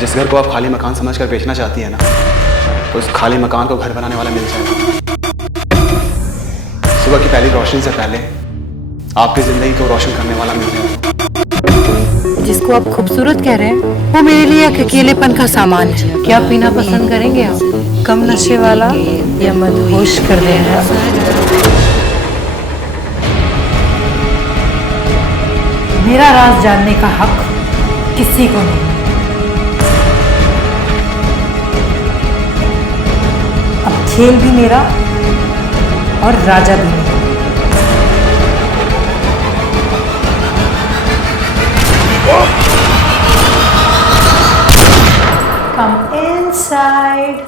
जिस घर को आप खाली मकान समझकर बेचना चाहती है ना, तो उस खाली मकान को घर बनाने वाला मिल जाएगा। सुबह की पहली रोशनी से पहले आपकी जिंदगी को रोशन करने वाला मिल जाएगा। जिसको आप खूबसूरत कह रहे हैं वो मेरे लिए एक अकेलेपन का सामान है। क्या पीना पसंद करेंगे आप? कम नशे वाला या मदहोश कर देना? मेरा राज जानने का हक किसी को नहीं। अब खेल भी मेरा और राजा भी मेरा। Come inside.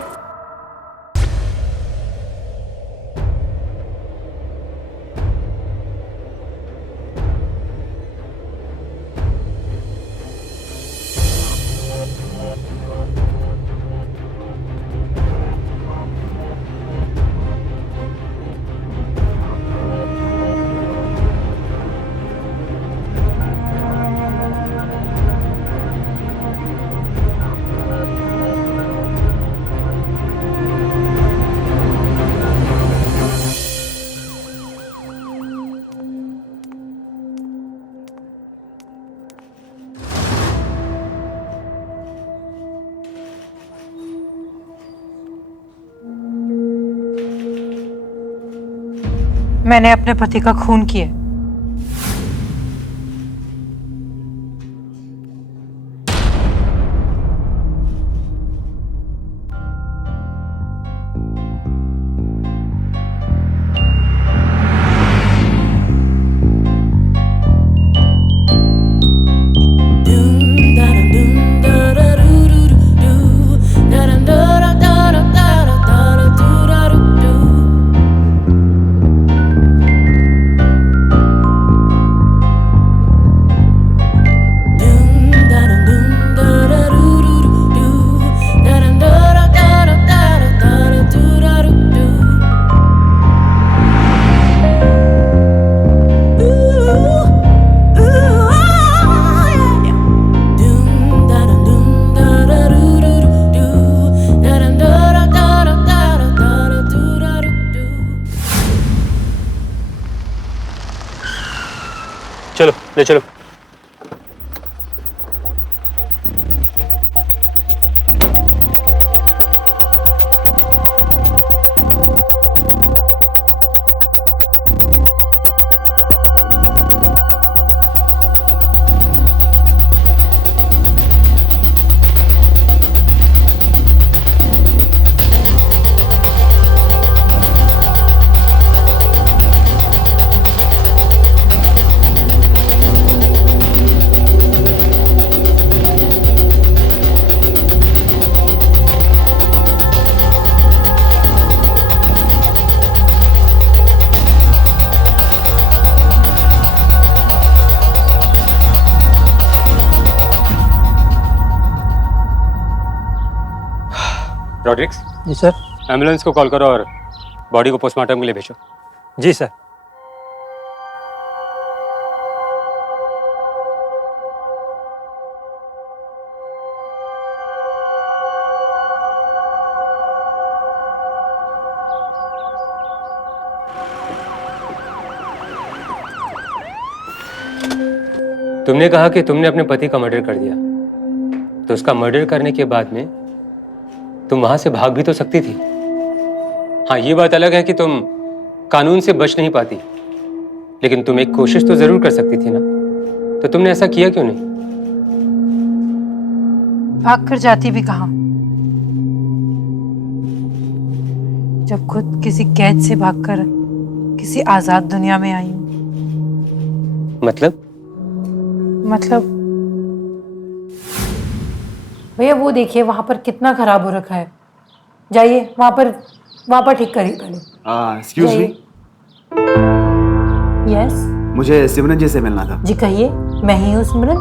मैंने अपने पति का खून किया। चलो ले चलो। रॉड्रिक्स। जी सर। एम्बुलेंस को कॉल करो और बॉडी को पोस्टमार्टम के लिए भेजो। जी सर। तुमने कहा कि तुमने अपने पति का मर्डर कर दिया, तो उसका मर्डर करने के बाद में तुम वहां से भाग भी तो सकती थी। हाँ, ये बात अलग है कि तुम कानून से बच नहीं पाती, लेकिन तुम एक कोशिश तो जरूर कर सकती थी ना। तो तुमने ऐसा किया क्यों नहीं? भाग कर जाती भी कहां, जब खुद किसी कैद से भागकर किसी आजाद दुनिया में आई हूं। मतलब भैया वो देखिए वहां पर कितना खराब हो रखा है। जाइए वहां पर ठीक करिए पहले। Excuse me. यस, मुझे सिमरन जी से मिलना था। जी कहिए, मैं ही हूँ सिमरन।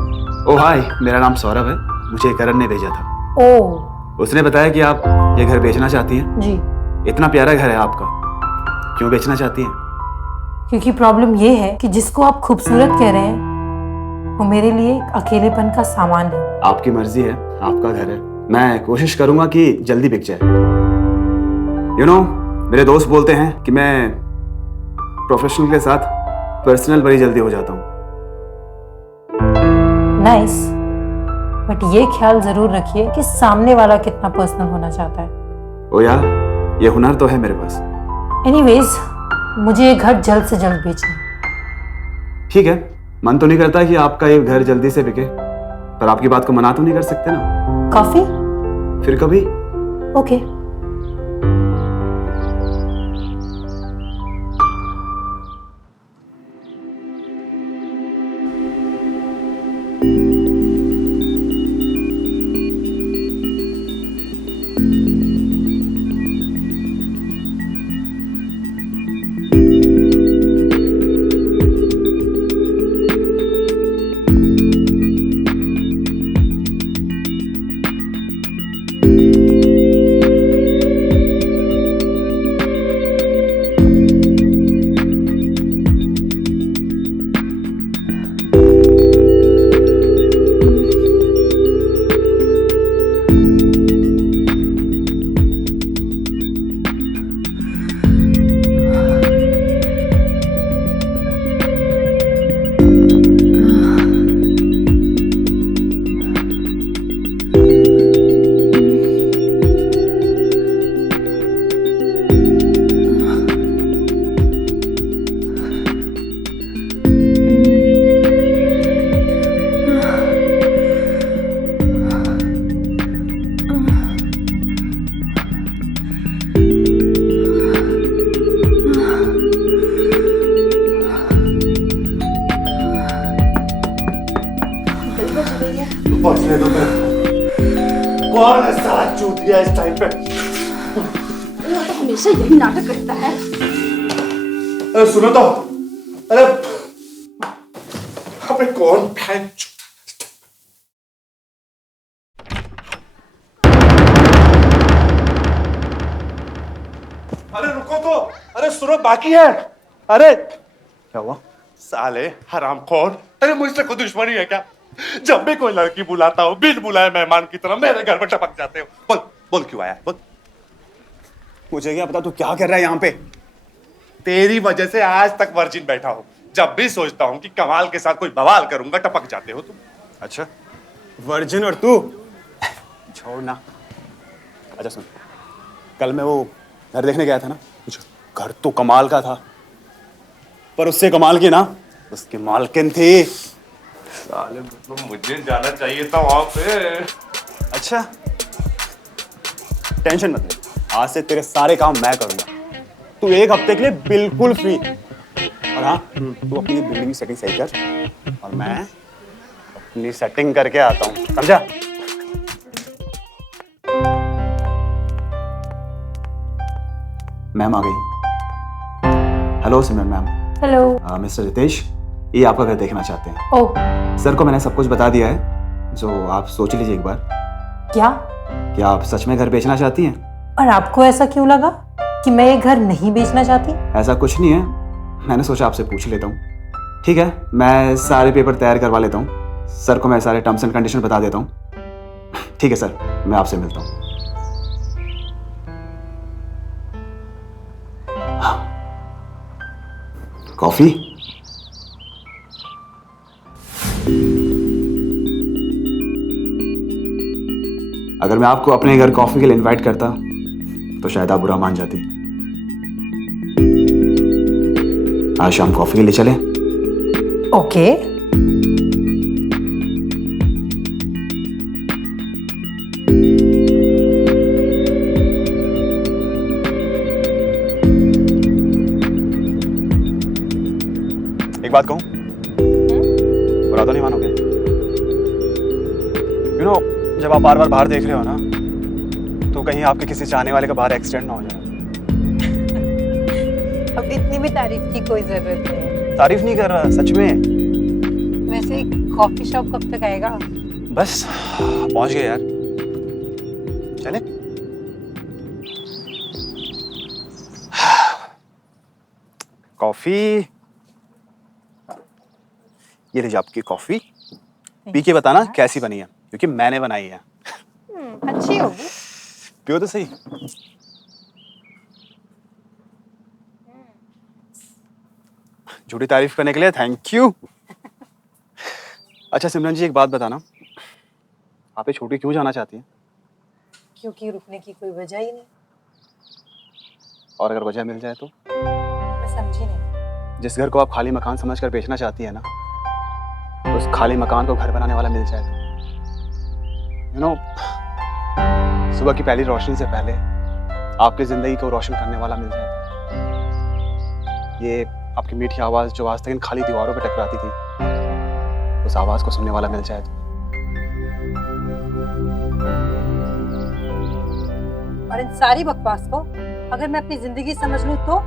ओह हाय, मेरा नाम सौरभ है। मुझे करण ने भेजा था। ओह। उसने बताया कि आप ये घर बेचना चाहती हैं। जी। इतना प्यारा घर है आपका, क्यों बेचना चाहती हैं? क्योंकि प्रॉब्लम ये है कि जिसको आप खूबसूरत कह रहे हैं वो मेरे लिए अकेलेपन का सामान है। आपकी मर्जी है, आपका घर है। मैं कोशिश करूंगा कि जल्दी बिक जाए। मेरे दोस्त बोलते हैं कि मैं प्रोफेशनल के साथ पर्सनल बड़ी जल्दी हो जाता हूँ। नाइस, बट ये ख्याल जरूर रखिए कि सामने वाला कितना पर्सनल होना चाहता है। ओ यार, ये हुनर तो है मेरे पास। एनीवेज, मुझे ये घर जल्द से जल्द बेचना है। ठीक है, मन तो नहीं करता कि आपका ये घर जल्दी से बिके, पर आपकी बात को मना तो नहीं कर सकते ना। कॉफी? फिर कभी। ओके। कौन है साला चूतिया इस टाइम पे? वो तो हमेशा यही नाटक करता है। अरे सुनो तो, अरे अबे कौन फैन? अरे रुको तो, अरे सुनो बाकी है। अरे क्या हुआ? साले हरामखोर, अरे मुझसे कोई दुश्मनी है क्या? जब भी कोई लड़की बुलाता हो, बिन बुलाए मेहमान की तरह मेरे घर में टपक जाते हो। बोल बोल क्यों आया? बोल। मुझे क्या पता तू क्या कर रहा है यहाँ पे? तेरी वजह से आज तक वर्जिन बैठा हूँ। जब भी सोचता हूँ कि कमाल के साथ कोई बवाल करूंगा, टपक जाते हो तुम। अच्छा, वर्जिन और तू? छोड़ ना। अच्छा सुन, कल मैं वो घर देखने गया था ना, घर तो कमाल का था, पर उससे कमाल की ना उसकी मालकिन थी। साले मुझे जाना चाहिए था वहां पे। अच्छा, टेंशन मत ले, आज से तेरे सारे काम मैं करूंगा। तू एक हफ्ते के लिए बिल्कुल फ्री। और हाँ, तू अपनी बिल्डिंग की सेटिंग सही कर और मैं अपनी सेटिंग करके आता हूँ, समझा? मैम आ गई। हेलो सिमरन मैम। हेलो। मिस्टर रितेश, ये आपका घर देखना चाहते हैं। ओह, सर को मैंने सब कुछ बता दिया है, जो आप सोच लीजिए एक बार। क्या? क्या आप सच में घर बेचना चाहती हैं? और आपको ऐसा क्यों लगा कि मैं ये घर नहीं बेचना चाहती? ऐसा कुछ नहीं है, मैंने सोचा आपसे पूछ लेता हूँ। ठीक है, मैं सारे पेपर तैयार करवा लेता हूँ, सर को मैं सारे टर्म्स एंड कंडीशन बता देता हूँ। ठीक है सर, मैं आपसे मिलता हूँ। कॉफी? अगर मैं आपको अपने घर कॉफी के लिए इनवाइट करता तो शायद आप बुरा मान जाती। आज शाम कॉफी के लिए चलें? ओके। एक बात कहूं, बुरा तो नहीं मानोगे? जब आप बार बार बाहर देख रहे हो ना, तो कहीं आपके किसी चाहने वाले का बाहर एक्सीडेंट ना हो जाए। अब इतनी भी तारीफ की कोई जरूरत नहीं है। तारीफ नहीं कर रहा, सच में। वैसे कॉफी शॉप कब तक आएगा? बस पहुंच गए यार, चले? कॉफी, ये लीजिए आपकी कॉफी। पी के बताना कैसी बनी है, क्योंकि मैंने बनाई है। अच्छी होगी। पियो तो सही। झूठी तारीफ करने के लिए थैंक यू। अच्छा सिमरन जी, एक बात बताना, आप ये छोटी क्यों जाना चाहती हैं? क्योंकि रुकने की कोई वजह ही नहीं। और अगर वजह मिल जाए तो? मैं समझी नहीं। जिस घर को आप खाली मकान समझकर बेचना चाहती है ना, तो उस खाली मकान को घर बनाने वाला मिल जाए तो? यू नो, सुबह की पहली रोशनी से पहले आपकी जिंदगी को रोशन करने वाला मिल जाए तो? ये आपकी मीठी आवाज जो आज तक इन खाली दीवारों पर टकराती थी, उस आवाज को सुनने वाला मिल जाए तो? और इन सारी बकवास को अगर मैं अपनी जिंदगी समझ लूं तो?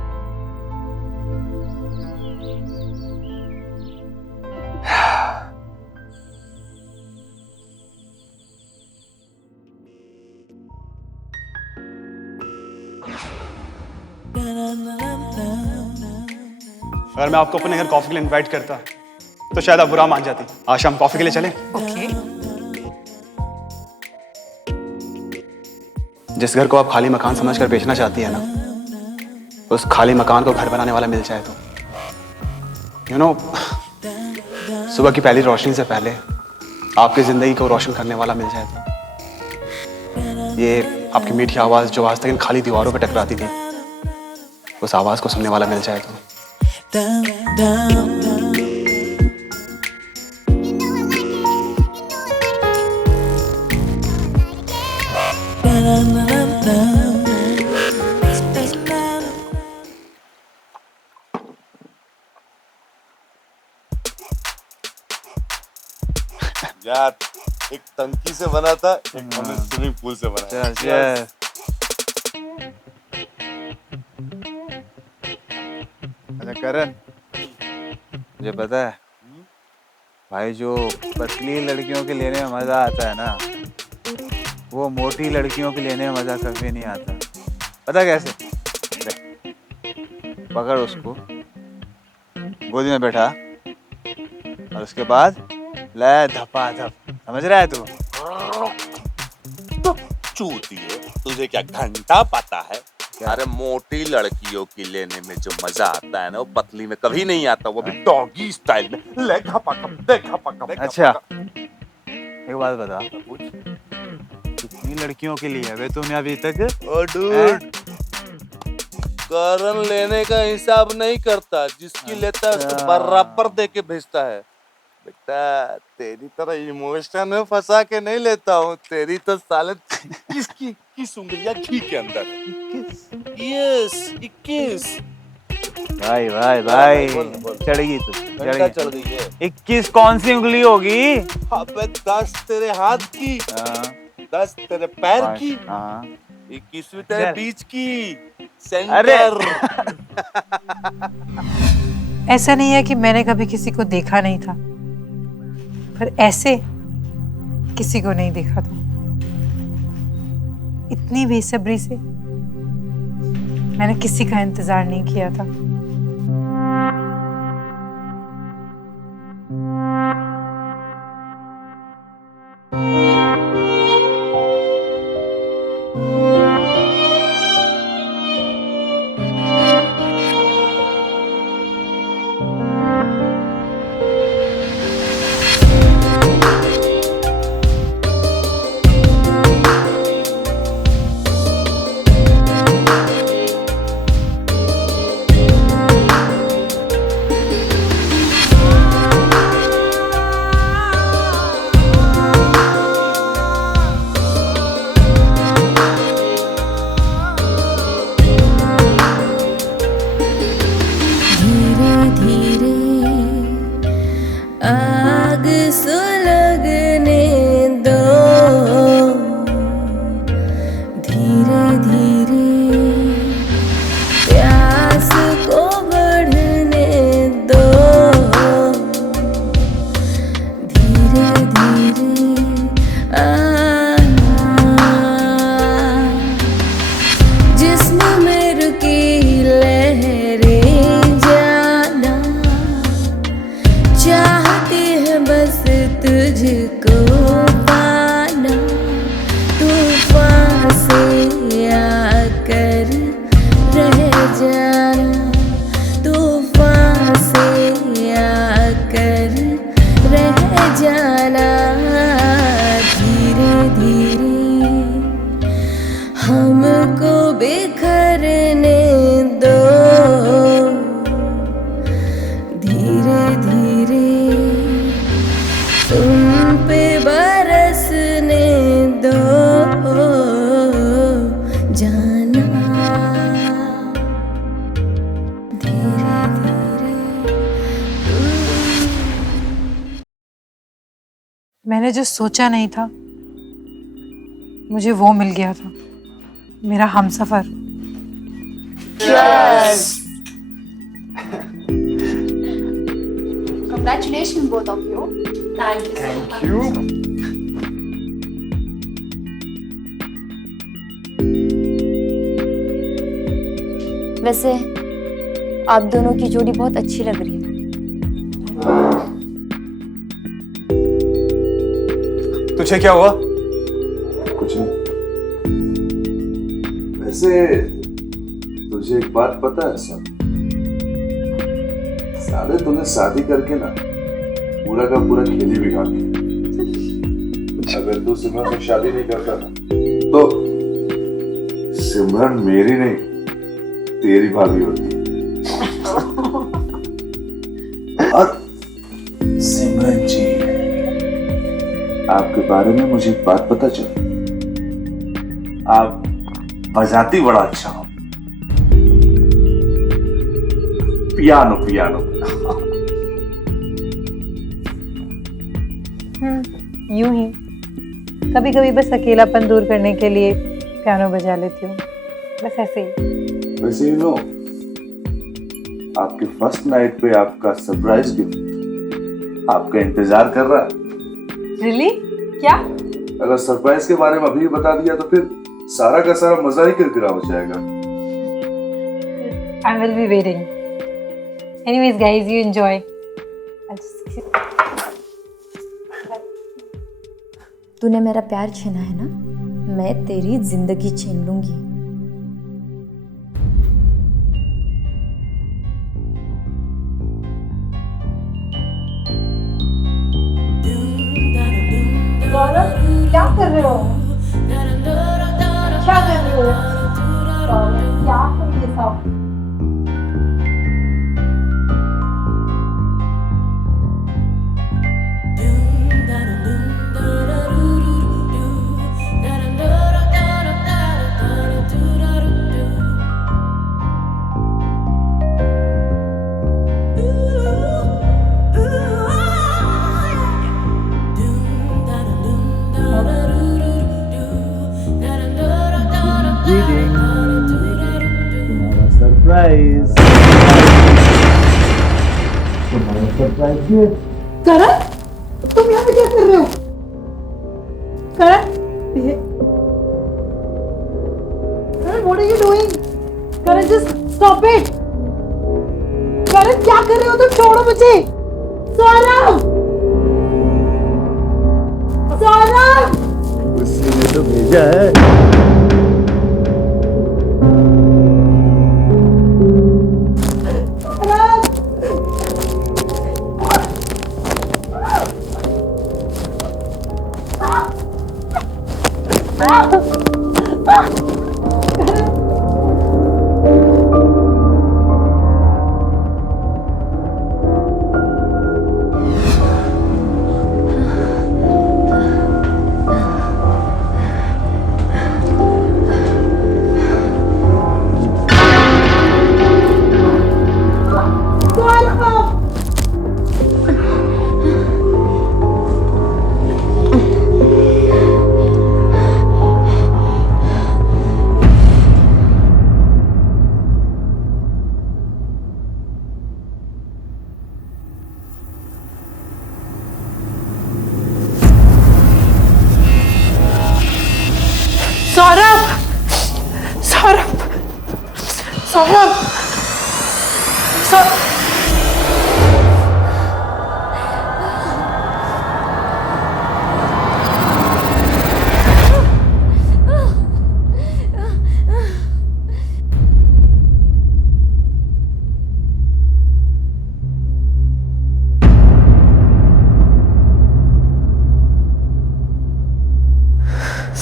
अगर मैं आपको अपने घर कॉफी के लिए इनवाइट करता तो शायद आप बुरा मान जाती। आज शाम कॉफी के लिए चलें? ओके। जिस घर को आप खाली मकान समझकर बेचना चाहती है ना, उस खाली मकान को घर बनाने वाला मिल जाए तो? यू नो, सुबह की पहली रोशनी से पहले आपकी जिंदगी को रोशन करने वाला मिल जाए तो? ये आपकी मीठी आवाज जो आज तक इन खाली दीवारों पर टकराती थी, उस आवाज को सुनने वाला मिल जाए तो? यार, एक टंकी से बना था, एक हमने स्विमिंग पूल से बनाया। अच्छा करण, मुझे पता है भाई, जो पतली लड़कियों के लेने में मजा आता है ना, वो मोटी लड़कियों के लेने में मजा कभी नहीं आता। पता कैसे? ले, पकड़ उसको, गोदी में बैठा, और उसके बाद ले धपाधप। समझ रहा है तू? चूतिए, तुझे क्या घंटा पता है? अरे मोटी लड़कियों की लेने में जो मजा आता है ना, वो पतली में कभी नहीं आता, वो भी डॉगी स्टाइल में। ले खपकम, देखा पकम। अच्छा, एक बात बता, कितनी लड़कियों के लिए है तूने अभी तक? ओ डूड, करण लेने का हिसाब नहीं करता, जिसकी लेता है उसको बराबर दे के भेजता है। बेटा, तेरी तरह इमोशन में फंसा के नहीं लेता हूँ, तेरी तो साले किस उंगलियां घी के अंदर है। यस, 21। भाई भाई भाई, बोल, बोल। चढ़ गई तू, घंटा चढ़ गई है। 21 कौन सी उंगली होगी? अबे 10 तेरे हाथ की, 10 तेरे पैर की, हाँ 21वीं तेरे बीच की, अरे सेंटर। ऐसा नहीं है कि मैंने कभी किसी को देखा नहीं था, पर ऐसे किसी को नहीं देखा था। इतनी बेसब्री से मैंने किसी का इंतजार नहीं किया था। मैंने जो सोचा नहीं था मुझे वो मिल गया था, मेरा Humsafar. Congratulations both of you. Thank you. वैसे आप दोनों की जोड़ी बहुत अच्छी लग रही है। तुझे क्या हुआ? कुछ नहीं। वैसे तुझे एक बात पता है सब? साले तूने शादी करके ना पूरा का पूरा खेल ही बिगाड़ दिया। अगर तू सिमरन से शादी नहीं करता ना तो सिमरन मेरी नहीं तेरी भाभी होती। और सिमरन जी, आपके बारे में मुझे एक बात पता चली, आप बजाती बड़ा अच्छा हो। Piano piano. यूं ही कभी कभी बस अकेलापन दूर करने के लिए पियानो बजा लेती हूँ, बस ऐसे ही। वैसे ही नो, आपके फर्स्ट नाइट पे आपका सरप्राइज गिफ्ट आपका इंतजार कर रहा है। रियली? क्या? अगर सरप्राइज के बारे में अभी बता दिया तो फिर सारा का सारा मजा ही किरकिरा हो जाएगा। I will be waiting. Anyways, guys, you enjoy. तूने मेरा प्यार छीना है ना, मैं तेरी जिंदगी छीन लूंगी। गौरव, क्या कर रहे हो? क्या कर रहे हो? क्या कर ये सब? सरप्राइज, तुम्हारा सरप्राइज गिफ्ट। करण, तुम यहाँ पे क्या कर रहे हो? करण, करण, what are you doing? Karan, just stop it. करण, क्या कर रहे हो तुम? छोड़ो मुझे। सौरभ, सौरभ, उसी ने तो भेजा है।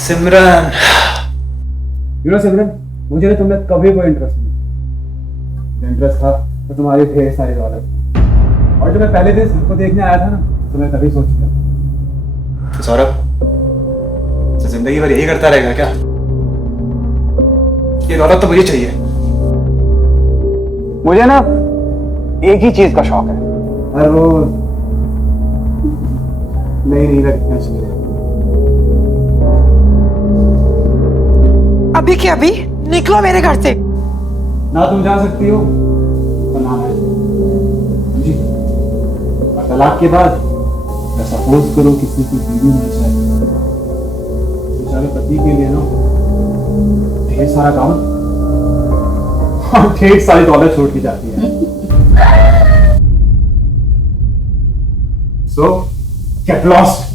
सिमरन, सिमरन, मुझे ना तुम्हें कभी कोई इंटरेस्ट नहीं। इंटरेस्ट था तो तुम्हारी ढेर सारी दौलत, और जब मैं पहले दिन सबको देखने आया था ना तो मैं तभी सोच गया। तो सौरभ, तो जिंदगी भर यही करता रहेगा क्या? ये दौलत तो मुझे चाहिए। मुझे ना एक ही चीज का शौक है, हर रोज नहीं रखना चाहिए। अभी के अभी निकलो मेरे घर से। ना तुम जा सकती हो तो ना मैं, समझी? और तलाक के बाद मैं सपोज करो किसी की बीवी मिल जाए, बेचारे पति के लिए ना ढेर सारा काम और ढेर सारी दौलत छोड़ के जाती है। So, get lost.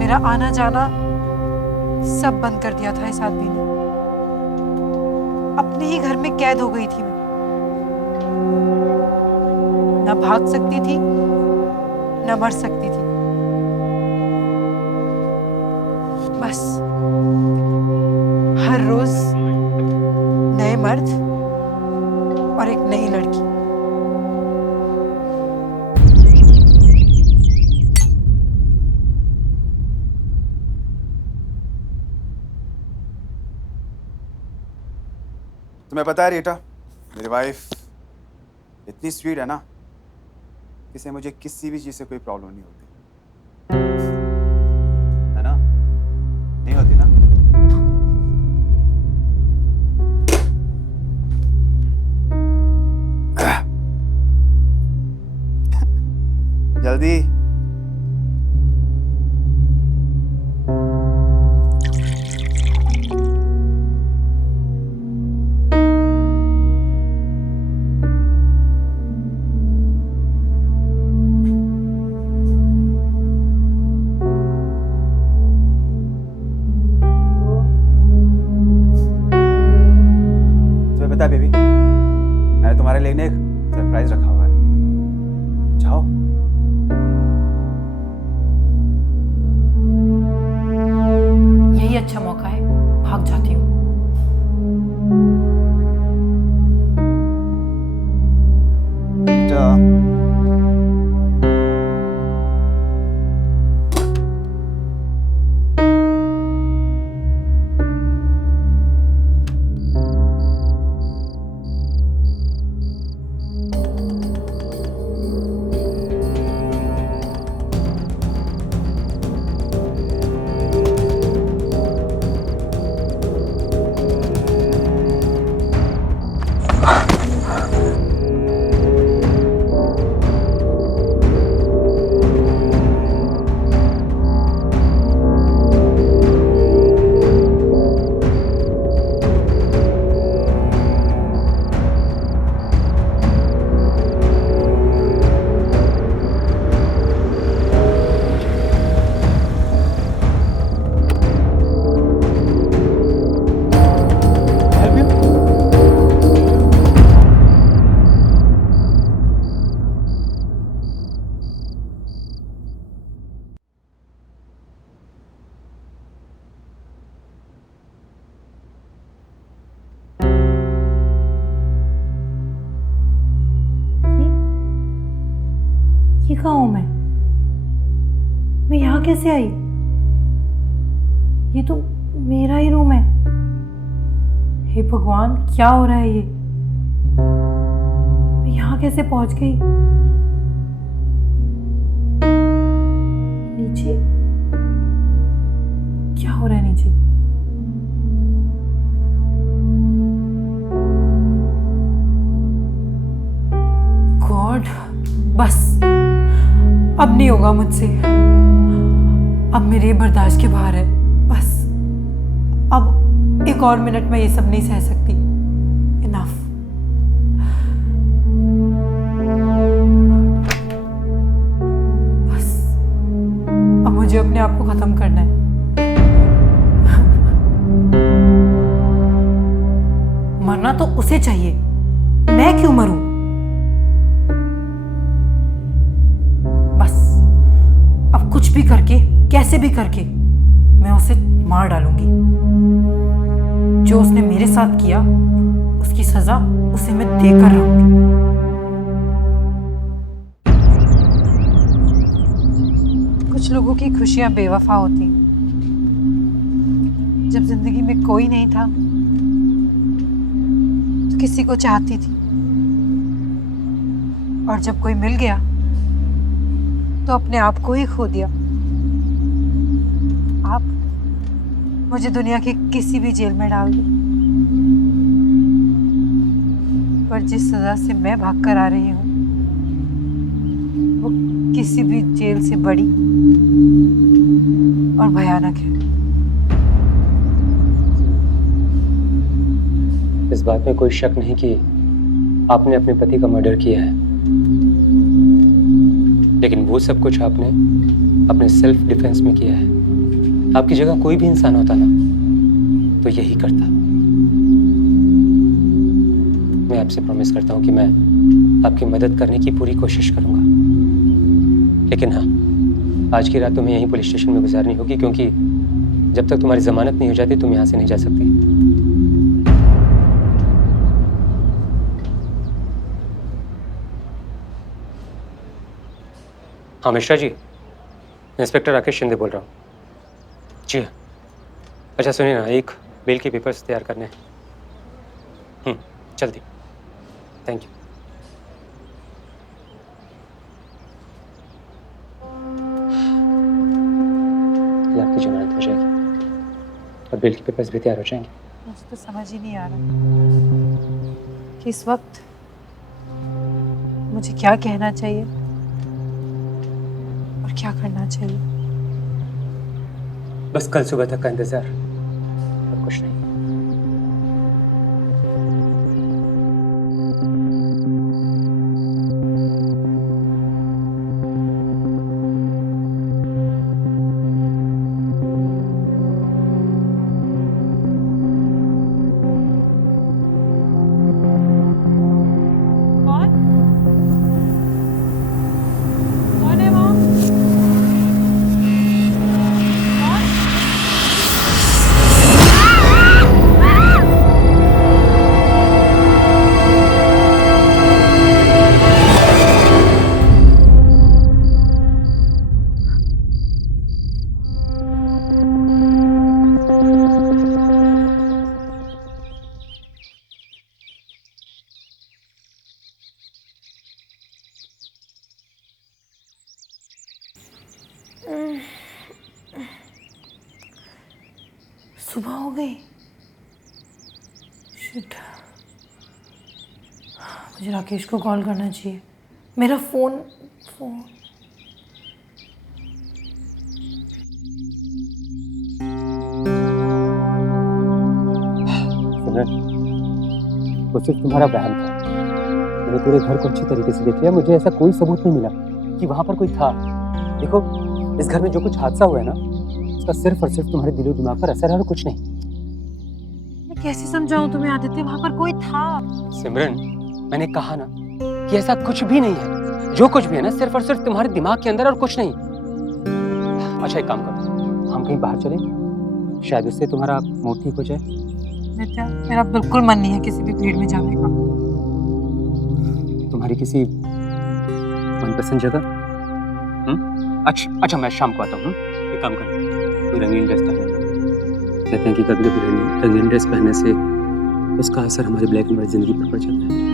मेरा आना जाना सब बंद कर दिया था इस आदमी ने। अपने ही घर में कैद हो गई थी मैं, ना भाग सकती थी ना मर सकती थी। बस हर रोज नए मर्द और एक नई लड़की। तुम्हें पता है रीटा, मेरी वाइफ इतनी स्वीट है ना, इसे मुझे किसी भी चीज से कोई प्रॉब्लम नहीं होती, है ना? नहीं होती ना? जल्दी पता है बेबी, मैंने तुम्हारे लिए एक सरप्राइज रखा हुआ है। जाओ। यही अच्छा मौका है, भाग जाती हूँ। बेटा ये कहाँ हूँ मैं यहाँ कैसे आई? ये तो मेरा ही रूम है। हे भगवान, क्या हो रहा है ये? मैं यहाँ कैसे पहुंच गई? नीचे क्या हो रहा है नीचे? गॉड, बस अब नहीं होगा मुझसे। अब मेरे बर्दाश्त के बाहर है। बस अब एक और मिनट में ये सब नहीं सह सकती। इनफ। अपने आप को खत्म करना है। मरना तो उसे चाहिए, मैं क्यों मरूं? बस अब कुछ भी करके, कैसे भी करके मैं उसे मार डालूंगी। जो उसने मेरे साथ किया उसकी सजा उसे मैं देकर रहूंगी। कुछ लोगों की खुशियां बेवफा होती। जब जिंदगी में कोई नहीं था तो किसी को चाहती थी, और जब कोई मिल गया तो अपने आप को ही खो दिया। आप मुझे दुनिया की किसी भी जेल में डाल दो, पर जिस सजा से मैं भागकर आ रही हूँ वो किसी भी जेल से बड़ी और भयानक है। इस बात में कोई शक नहीं कि आपने अपने पति का मर्डर किया है, लेकिन वो सब कुछ आपने अपने सेल्फ डिफेंस में किया है। आपकी जगह कोई भी इंसान होता ना तो यही करता। मैं आपसे प्रॉमिस करता हूँ कि मैं आपकी मदद करने की पूरी कोशिश करूंगा, लेकिन हाँ, आज की रात तुम्हें यहीं पुलिस स्टेशन में गुजारनी होगी, क्योंकि जब तक तुम्हारी जमानत नहीं हो जाती तुम यहाँ से नहीं जा सकती। हाँ मिश्रा जी, इंस्पेक्टर राकेश शिंदे बोल रहा हूँ। जी हाँ। अच्छा सुनिए ना, एक बेल के पेपर्स तैयार करने हैं। जल्दी। Thank you. आपकी जमानत हो जाएगी और बेल के पेपर्स भी तैयार हो जाएंगे। मुझे तो समझ ही नहीं आ रहा कि इस वक्त मुझे क्या कहना चाहिए और क्या करना चाहिए। बस कल सुबह तक का इंतजार और कुछ नहीं। कौन है वो? सुबह हो गई। शिट, मुझे राकेश को कॉल करना चाहिए। मेरा फोन वो सिर्फ तुम्हारा वहम था। मैंने पूरे घर को अच्छी तरीके से देख लिया, मुझे ऐसा कोई सबूत नहीं मिला कि वहां पर कोई था। देखो, इस घर में जो कुछ हादसा हुआ है ना, उसका सिर्फ और सिर्फ तुम्हारे दिलो दिमाग पर असर है और कुछ नहीं। मैं कैसे समझाऊं तुम्हें आदित्य, वहां पर कोई था। सिमरन, मैंने कहा ना कि ऐसा कुछ भी नहीं है। जो कुछ भी है ना, सिर्फ और सिर्फ तुम्हारे दिमाग के अंदर और कुछ नहीं। अच्छा एक काम करो, हम कहीं बाहर चलें, शायद उससे तुम्हारा मूड ठीक हो जाए। नित्या, मेरा बिल्कुल मन नहीं है किसी भी भीड़ में जाने का। तुम्हारी किसी मनपसंद जगह? अच्छा मैं शाम को आता हूँ। एक काम करो, कोई रंगीन ड्रेस पहन लेना। कहते हैं कि कभी कभी रंगीन ड्रेस पहनने से उसका असर हमारी ब्लैक एंड व्हाइट जिंदगी पर पड़ जाता है।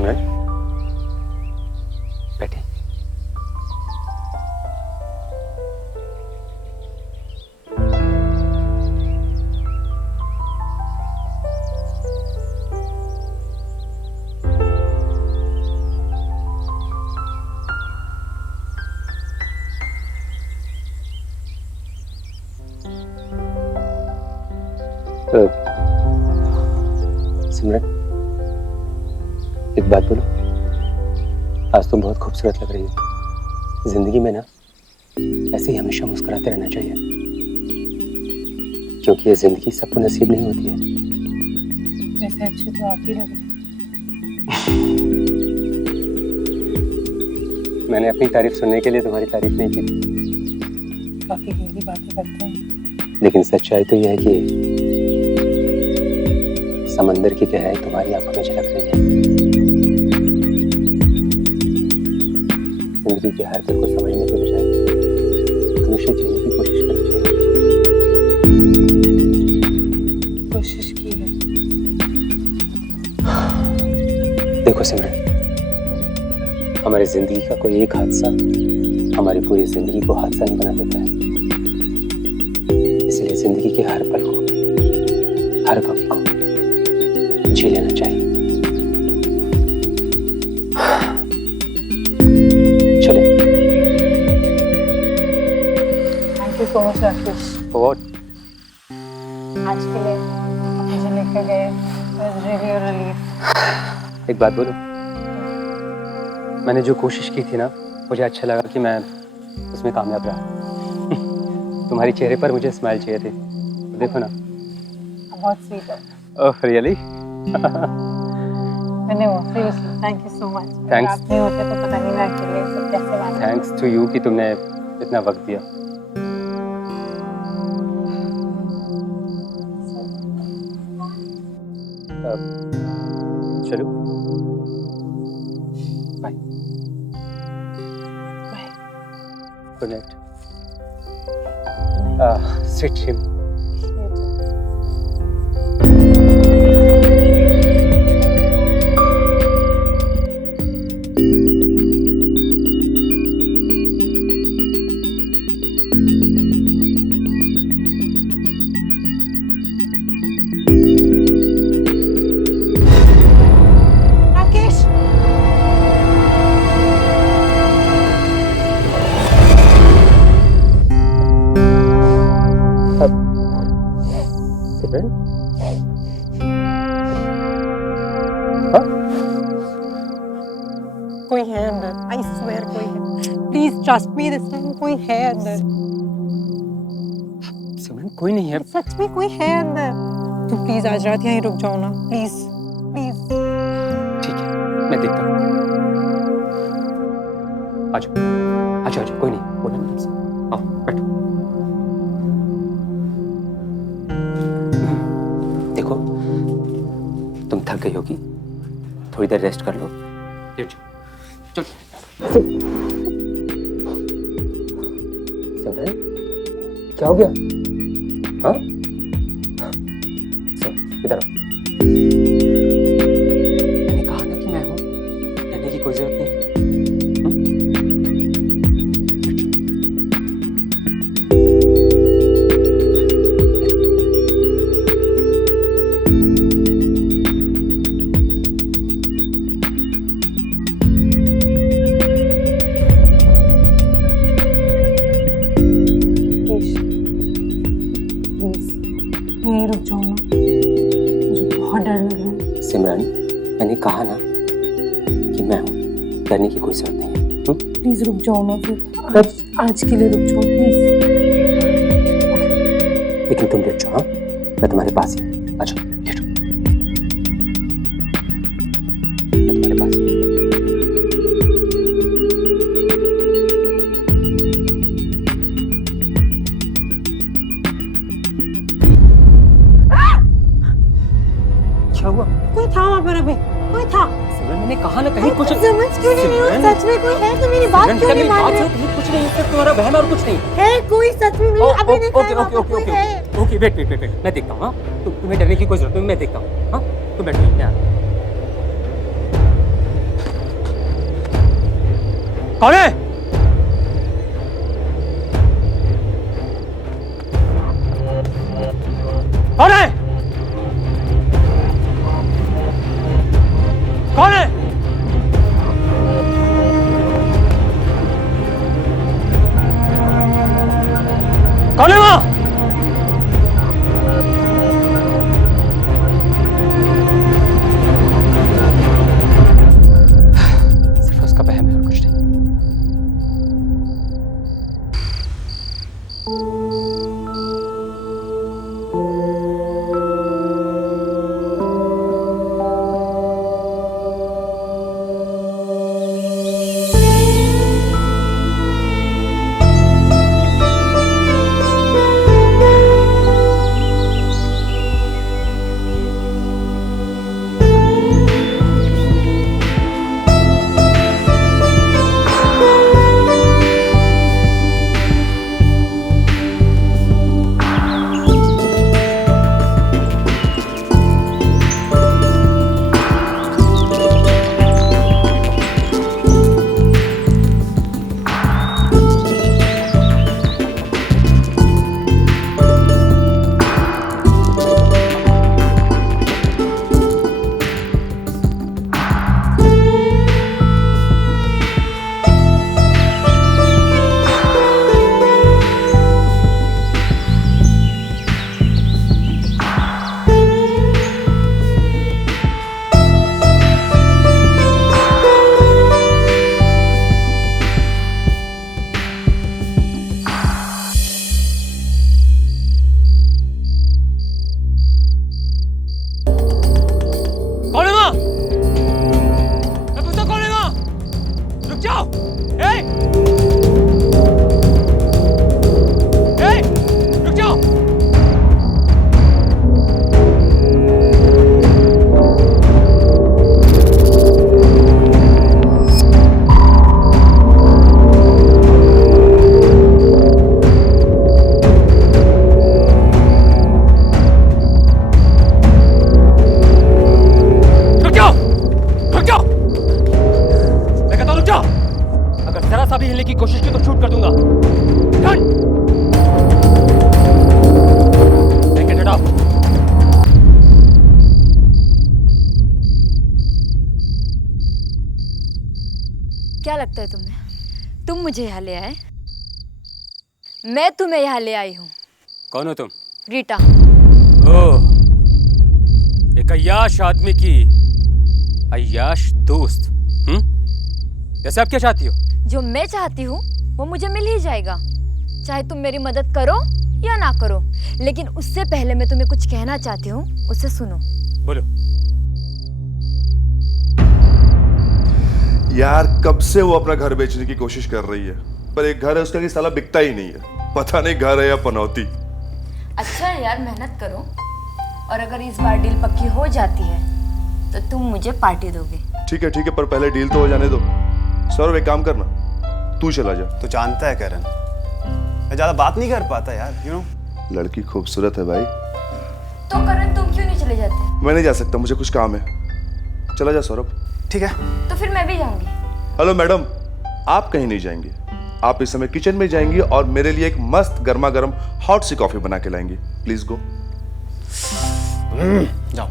सिमरन बैठे। सिमरन एक बात बोलो, आज तुम बहुत खूबसूरत लग रही हो। जिंदगी में ना ऐसे ही हमेशा मुस्कुराते रहना चाहिए, क्योंकि ये जिंदगी सबको नसीब नहीं होती है। वैसे अच्छे तो आप ही लग रहे हैं। मैंने अपनी तारीफ सुनने के लिए तुम्हारी तारीफ नहीं की थी। काफी गहरी बातें करते हैं। लेकिन सच्चाई तो यह है कि समंदर की गहराई तुम्हारी आंखों में झलक रही है। जिंदगी के हर पल को समझने के बजाय हमेशा जीने की कोशिश करनी चाहिए। कोशिश की है। देखो सिमरन, हमारी जिंदगी का कोई एक हादसा हमारी पूरी जिंदगी को हादसा नहीं बना देता है। इसलिए जिंदगी के हर पल को, हर वक्त को जी लेना चाहिए। चले। Thank you so much Rakesh. What? आज के लिए मुझे लेकर गए। Really relief. एक बात बोलो, मैंने जो कोशिश की थी ना, मुझे अच्छा लगा कि मैं उसमें कामयाब रहा। तुम्हारे चेहरे पर मुझे स्माइल चाहिए थी, देखो ना। बहुत स्वीट है। Oh really? मैंने वो seriously thank you so much. Thanks. आप नहीं होते तो पता नहीं मैं अकेले सब कैसे मैनेज। थैंक्स टू यू कि तुमने इतना वक्त दिया। चलो bye. Bye. Good night. Sweet dream. Rakesh Simran? हाँ? कोई है अंदर। आई स्वेयर कोई है। Please trust me this time. कोई है अंदर। सिमरन कोई नहीं है। सच में कोई है अंदर। तुम प्लीज आज रात यहीं रुक जाओ ना, प्लीज प्लीज। ठीक है, मैं देखता हूँ। आजो आजो आजो, कोई नहीं, बोलना मत तुमसे। आओ बैठो। देखो तुम थक गई होगी, थोड़ी देर रेस्ट कर लो। लेट जाओ। चल। सिमरन क्या हो गया? हाँ? इधर आओ। मैंने कहा ना कि मैं हूं, डरने की कोई जरूरत नहीं है। प्लीज यहीं रुक जाओ ना, मुझे बहुत डर लग रहा है। सिमरन मैंने कहा ना कि मैं हूं, डरने की कोई जरूरत नहीं है। प्लीज रुक जाओ ना फिर। आज के लिए रुक जाओ प्लीज। लेकिन तुम लेट जाओ। हाँ, मैं तुम्हारे पास ही हूं। आ जाओ, लेटो। मैं तुम्हारे पास ही हूं। क्या हुआ? कोई था वहाँ पर अभी, कोई था। सिमरन मैंने कहा ना कहीं कुछ समझ क्यों नहीं रही हो? सिमरन, सच में कोई है तो मेरी बात क्यों नहीं मान रहे? कहीं कुछ नहीं, सिर्फ तुम्हारा बहन और कुछ नहीं। है कोई सच में? मैंने अभी देखा है वहाँ पर कोई है। ओके वेट वेट वेट, मैं देखता हूँ। हाँ, तुम्हें डरने की कोई जरूरत नहीं, मैं देखता हूँ। हाँ, तुम बैठो, मैं आ रहा हूँ। कौन है? कौन है? कौन है? कौन है वहां? सिर्फ उसका वहम है और कुछ नहीं। कौन है वहां? मैं पूछता कौन है वहां? रुक जाओ। रुक जाओ। रुक जाओ। रुक जाओ। मैं कहता हूं रुक जाओ। अगर जरा सा भी हिलने की कोशिश की तो शूट कर दूंगा। डन। रैकेट हटाओ। क्या लगता है तुम्हें? तुम मुझे यहाँ ले आए? मैं तुम्हें यहाँ ले आई हूँ। कौन हो तुम? रीटा। ओह, एक अय्याश आदमी की अय्याश दोस्त। जैसे आप क्या चाहती हो? जो मैं चाहती हूँ वो मुझे मिल ही जाएगा, चाहे तुम मेरी मदद करो या ना करो। लेकिन उससे पहले मैं तुम्हें कुछ कहना चाहती हूँ, उसे सुनो। बोलो। यार कब से वो अपना घर बेचने की कोशिश कर रही है, पर एक घर है उसका कि साला बिकता ही नहीं है। पता नहीं घर है या पनौती। अच्छा है यार, मेहनत करो और अगर इस बार डील पक्की हो जाती है तो तुम मुझे पार्टी दोगे। ठीक है, पर पहले डील तो हो जाने दो। सौरभ एक काम करना, तू चला जा। तो जानता है करण, मैं ज्यादा बात नहीं कर पाता यार, यू नो। लड़की खूबसूरत है भाई। तो करण तुम क्यों नहीं चले जाते? मैं नहीं जा सकता, मुझे कुछ काम है। चला जा सौरभ। ठीक है। तो फिर मैं भी जाऊंगी। हेलो मैडम, आप कहीं नहीं जाएंगे। आप इस समय किचन में जाएंगी और मेरे लिए एक मस्त गर्मा गर्म हॉट सी कॉफी बना के लाएंगी। Please go. जाओ।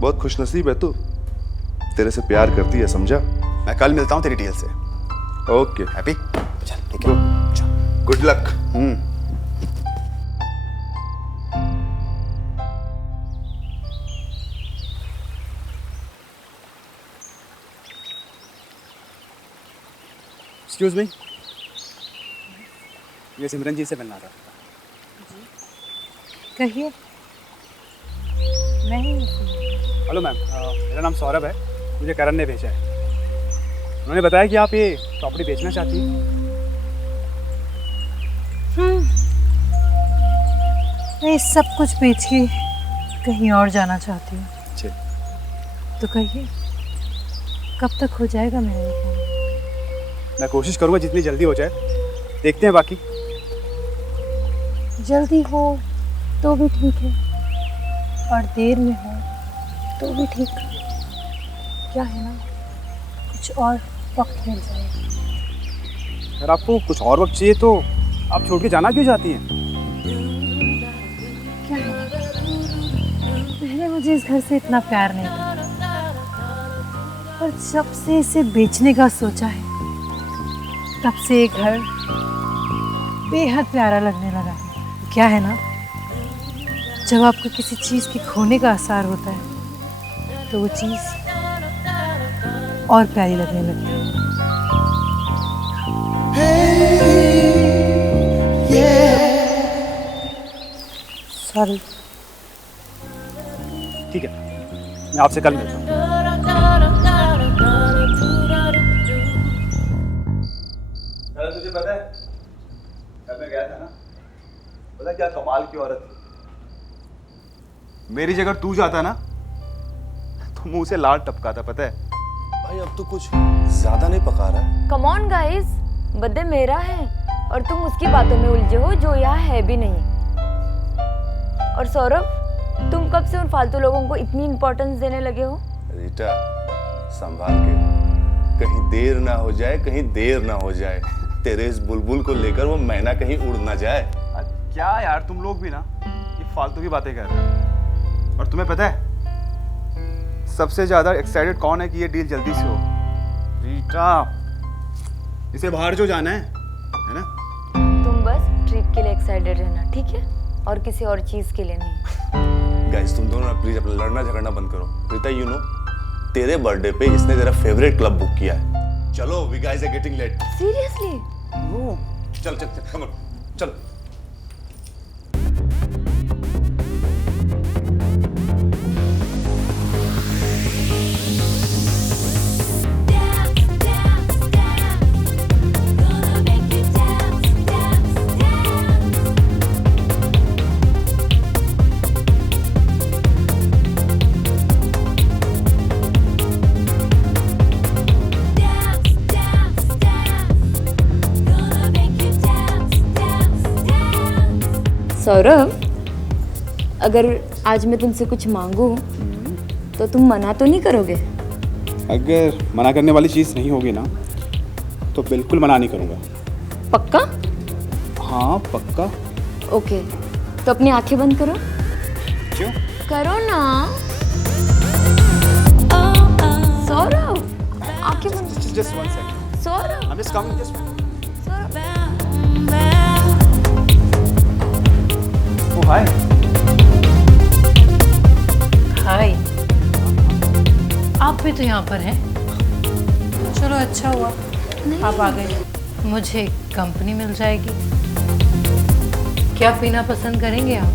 बहुत खुशनसीब है तू, तेरे से प्यार करती है, समझा? मैं कल मिलता हूँ तेरी डील से। Okay, happy? चल ठीक है। Good luck. एक्सक्यूज मी, ये सिमरन जी से मिलना था। कहिए। नहीं। हेलो मैम, मेरा नाम सौरभ है, मुझे करण ने भेजा है। उन्होंने बताया कि आप ये प्रॉपर्टी बेचना चाहती हैं। मैं सब कुछ बेच के कहीं और जाना चाहती हूँ। अच्छा। तो कहिए, कब तक हो जाएगा मेरा ये काम? मैं कोशिश करूँगा जितनी जल्दी हो जाए, देखते हैं बाकी। जल्दी हो तो भी ठीक है और देर में हो तो भी ठीक, क्या है ना, कुछ और वक्त मिल जाएगा। अगर आपको कुछ और वक्त चाहिए तो आप छोड़ के जाना क्यों चाहती हैं? क्या है, पहले मुझे इस घर से इतना प्यार नहीं था, और जब से इसे बेचने का सोचा है तब से ये घर बेहद प्यारा लगने लगा है। क्या है ना, जब आपको किसी चीज़ के खोने का आसार होता है तो वो चीज़ और प्यारी लगने लगती है। सॉरी। ठीक है, मैं आपसे कल मिलता हूँ। तुझे पता है, कल मैं गया था ना, पता क्या कमाल की औरत थी। मेरी जगह तू जाता ना तो मुंह से लाल टपकाता, पता है। भाई अब तो कुछ ज्यादा नहीं पका रहा है। कम ऑन गाइस, बर्थडे मेरा है और तुम उसकी बातों में उलझे हो जो यहाँ है भी नहीं। और सौरभ, तुम कब से उन फालतू लोगों को इतनी इम्पोर्टेंस देने लगे हो? रीटा, संभाल के, कहीं देर ना हो जाए, कहीं देर ना हो जाए। तेरे इस बुलबुल को लेकर वो मैना कहीं उड़ ना जाए। क्या यार, तुम लोग भी ना ये फालतू की बातें कर रहे हो। और तुम्हें पता है सबसे ज्यादा एक्साइटेड कौन है कि ये डील जल्दी से हो? रीटा, इसे बाहर जो जाना है ना। तुम बस ट्रीट के लिए एक्साइटेड रहना, ठीक है? और किसी और चीज के लिए नहीं। गाइस, तुम दोनों ना प्लीज अपना लड़ना झगड़ना बंद करो। रीटा, यू नो, तेरे बर्थडे पे इसने तेरा फेवरेट क्लब बुक किया है। चलो, we guys are getting late. Seriously? चल चल चल, कम ऑन, चल। सौरभ, अगर आज मैं तुमसे कुछ मांगू तो तुम मना तो नहीं करोगे? अगर मना करने वाली चीज नहीं होगी ना तो बिल्कुल मना नहीं करूंगा। पक्का? हाँ पक्का। ओके, तो अपनी आंखें बंद करो। क्यों? करो ना सौरभ, आंखें बंद। Just 1 second. Saurabh, I'm just coming. Just. Saurabh. Oh hi. हाय, आप भी तो यहाँ पर हैं। चलो अच्छा हुआ आप आ गए, मुझे कंपनी मिल जाएगी। क्या पीना पसंद करेंगे आप?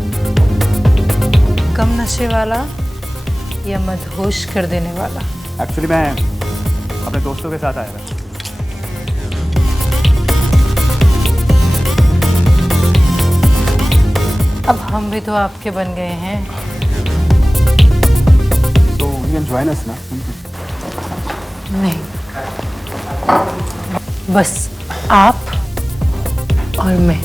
कम नशे वाला या मदहोश कर देने वाला? एक्चुअली मैं अपने दोस्तों के साथ आया था। अब हम भी तो आपके बन गए हैं। So you can join us ना? नहीं, बस आप और मैं।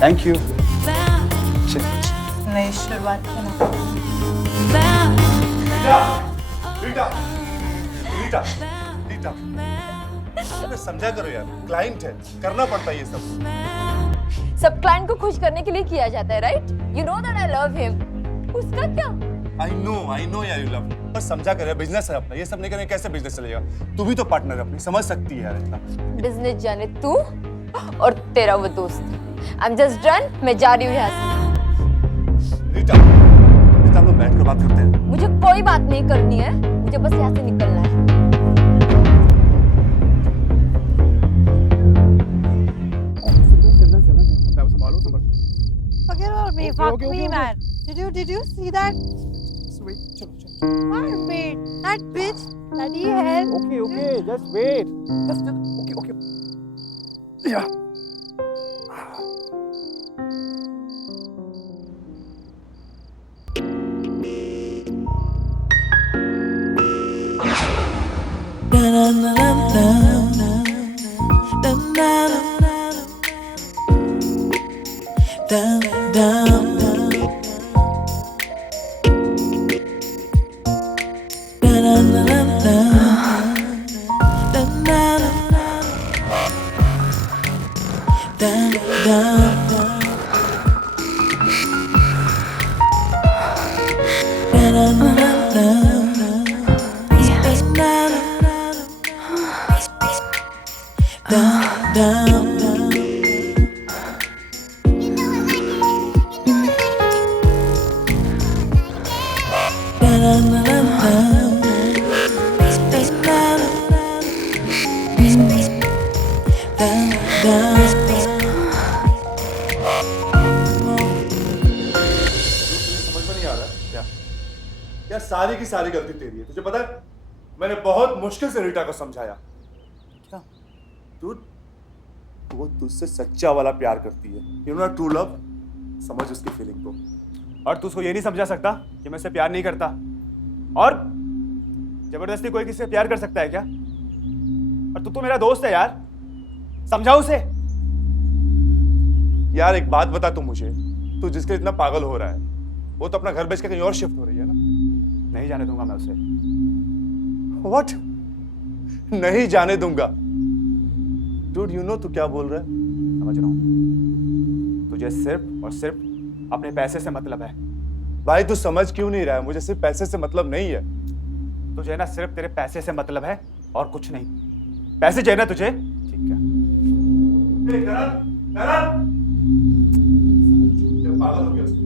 Thank you. नई शुरुआत करना। रीटा, रीटा, रीटा, अबे समझा करो यार, क्लाइंट है, करना पड़ता है ये सब। सब क्लाइंट को खुश करने के लिए किया जाता है, right? You know that I love him. उसका क्या? I know यार, you love, पर समझा कर, बिजनेस है अपना, ये सब नहीं करेंगे कैसे बिजनेस चलेगा? तू भी तो पार्टनर है अपनी, समझ सकती है यार इतना। बिजनेस जाने तू और तेरा वो दोस्त। I'm just done, मैं जा रही हूँ यहाँ से। रीटा, रीटा, हम लोग बैठ कर बात करते हैं। मुझे कोई बात नहीं करनी है, मुझे बस यहाँ से निकलना है। Forget about me. Fuck me, man. Did you see that? What? Wait, that bitch. Bloody hell. Okay, just wait. Just okay. Yeah. समझ में नहीं आ रहा क्या क्या सारी की सारी गलती तेरी है। तुझे पता है मैंने बहुत मुश्किल से रीटा को समझाया। क्या तू वो तुझसे सच्चा वाला प्यार करती है, यू नो ट्रू लव। समझ उसकी फीलिंग को। और तू उसको ये नहीं समझा सकता कि मैं उससे प्यार नहीं करता? और जबरदस्ती कोई किसी से प्यार कर सकता है क्या? और तू तो मेरा दोस्त है यार, समझा उसे। यार एक बात बता तू मुझे, तू जिसके इतना पागल हो रहा है वो तो अपना घर बेच के कहीं और शिफ्ट हो रही है ना। नहीं जाने दूंगा मैं उसे। व्हाट? नहीं जाने दूंगा? डूड यू नो तू क्या बोल रहा है? समझ रहा हूँ, तुझे सिर्फ और सिर्फ अपने पैसे से मतलब है। भाई तू समझ क्यों नहीं रहा है? मुझे सिर्फ पैसे से मतलब नहीं है। तुझे ना सिर्फ तेरे पैसे से मतलब है और कुछ नहीं। पैसे चाहिए ना तुझे? ठीक है। करण, करण! क्या पागल हो गया उसको?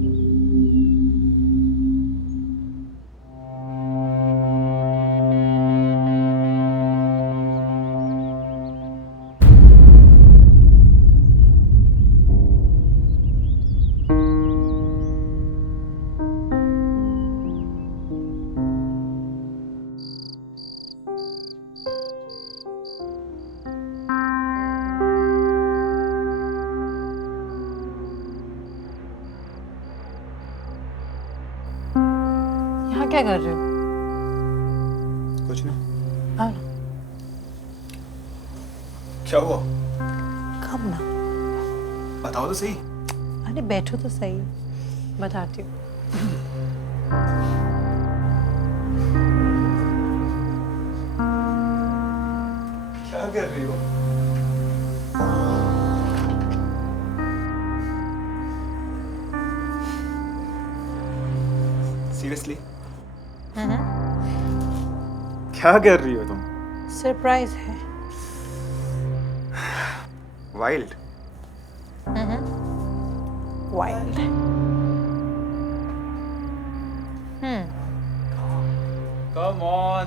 यहाँ क्या कर रहे हो? कुछ नहीं। हाँ, क्या हुआ? कब ना। बताओ तो सही। अरे बैठो तो सही, बताती हूँ। क्या कर रही हो? सीरियसली? क्या कर रही हो तुम? सरप्राइज है। Wild? Wild. Come on.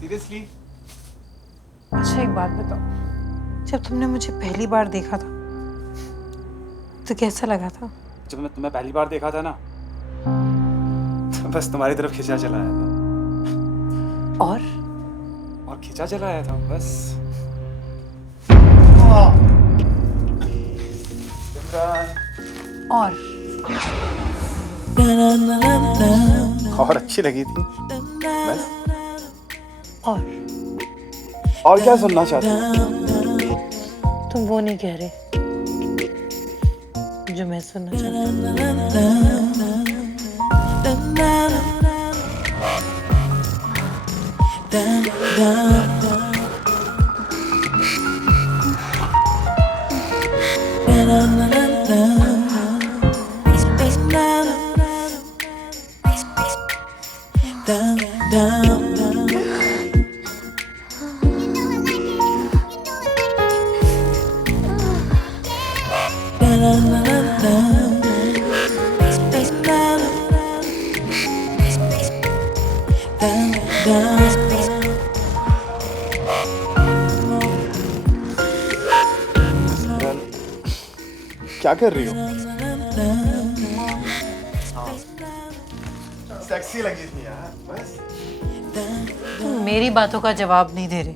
Seriously? अच्छा एक बात बताओ, जब तुमने मुझे पहली बार देखा था तो कैसा लगा था? जब मैं तुम्हें पहली बार देखा था ना, तो बस तुम्हारी तरफ खिंचा चला आया था। और खिंचा चला आया था बस। और अच्छी लगी थी बस। और क्या सुनना चाहती हो? तुम वो नहीं कह रहे जो मैं सुनना चाहती क्या कर रही हो? सेक्सी लगी थी यार बस। तुम मेरी बातों का जवाब नहीं दे रहे।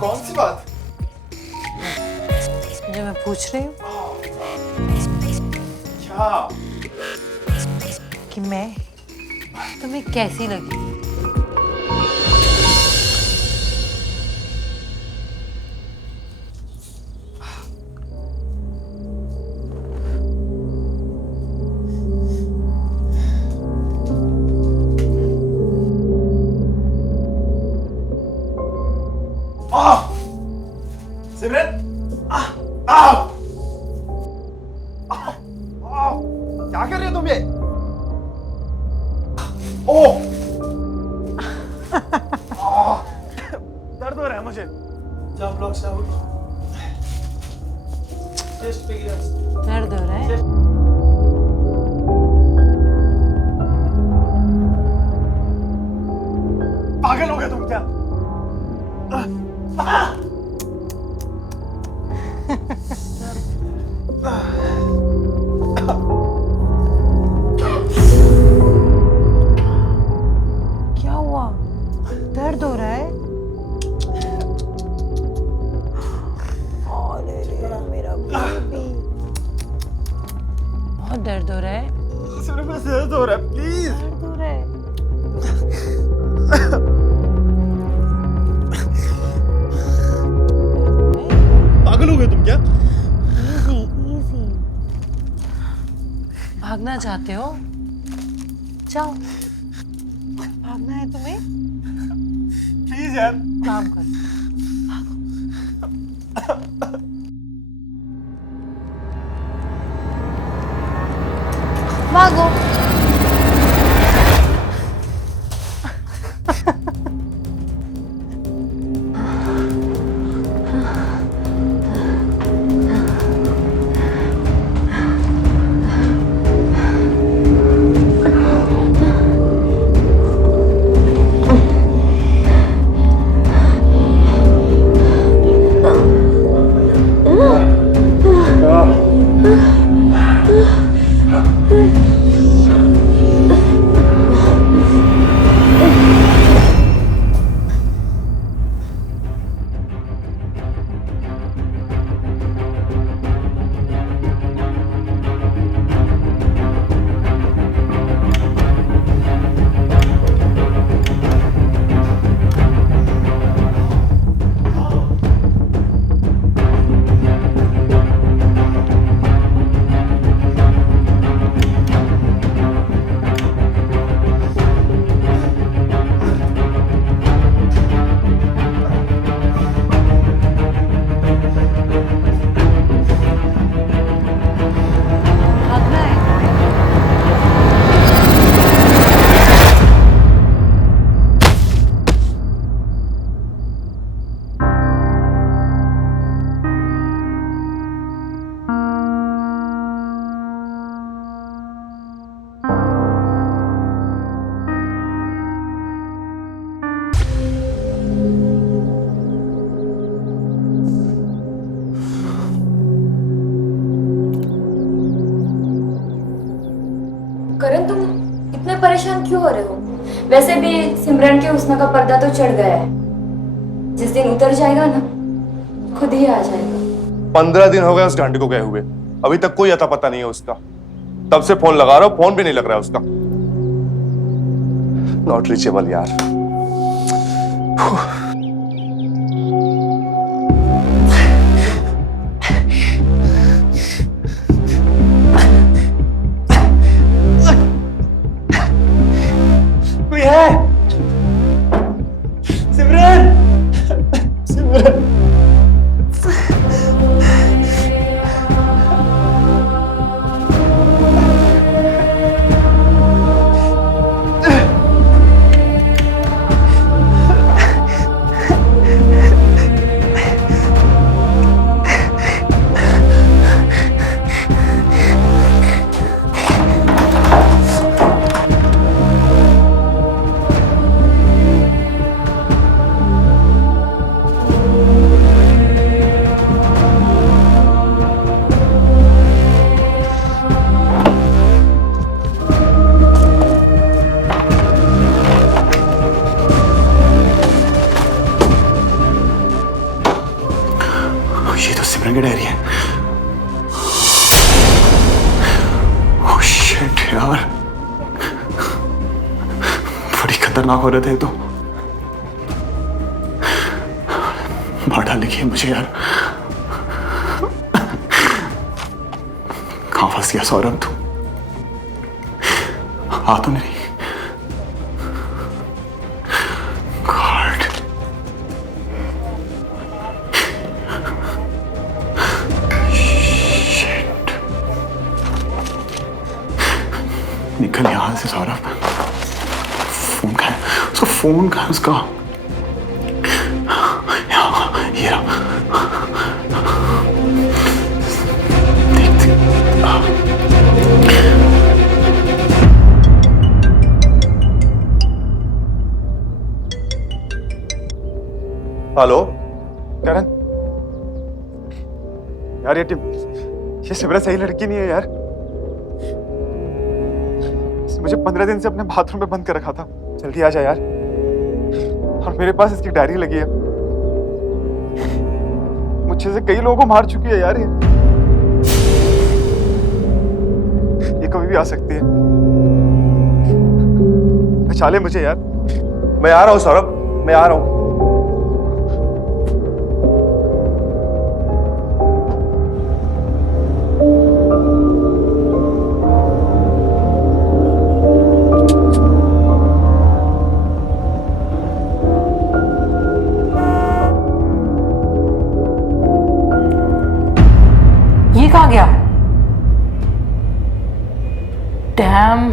कौन सी बात? जो मैं पूछ रही हूँ क्या? कि मैं तुम्हें कैसी लगी? तुम ये? ओह दर्द हो रहा है मुझे। दर्द हो रहा है? पागल हो गए तुम क्या? क्या हुआ? दर्द हो रहा है? अरे रे, मेरा बेबी। बहुत दर्द हो रहा है? सिर्फ दर्द हो रहा है, प्लीज। दर्द हो रहा है? पागल हो गए तुम क्या? Easy easy. भागना चाहते हो? जाओ। भागना है तुम्हें? प्लीज यार। काम करो। भागो। भागना है। करण, तुम इतने परेशान क्यों हो रहे हो? वैसे भी सिमरन के हुस्न का पर्दा तो चढ़ गया है। जिस दिन उतर जाएगा ना, खुद ही आ जाएगा। 15 दिन हो गए उस घंटे को गए हुए, अभी तक कोई अता पता नहीं है उसका। तब से फोन लगा रहा हूं, फोन भी नहीं लग रहा है उसका। नॉट रीचेबल यार। कोई है? सिमरन! सिमरन! ये तो सिमरन की डायरी है। ओह शिट यार, बड़ी खतरनाक हो रहे थे तो। मार डालेगी मुझे यार। कहां फंस गया सौरभ तू? आ तो नहीं। निकल यहाँ से सौरभ। फोन कहाँ है उसका? फोन कहाँ है उसका? यहाँ, ये रहा। देख देख। हेलो करण यार, ये सिमरन सही लड़की नहीं है यार। मुझे 15 दिन से अपने बाथरूम में बंद कर रखा था। जल्दी आ जा यार। और मेरे पास इसकी डायरी लगी है। मुझे से कई लोगों को मार चुकी है यार। ये कभी भी आ सकती है। बचा ले मुझे यार। मैं आ रहा हूँ सौरभ, मैं आ रहा हूँ। ये कहाँ गया? डैम।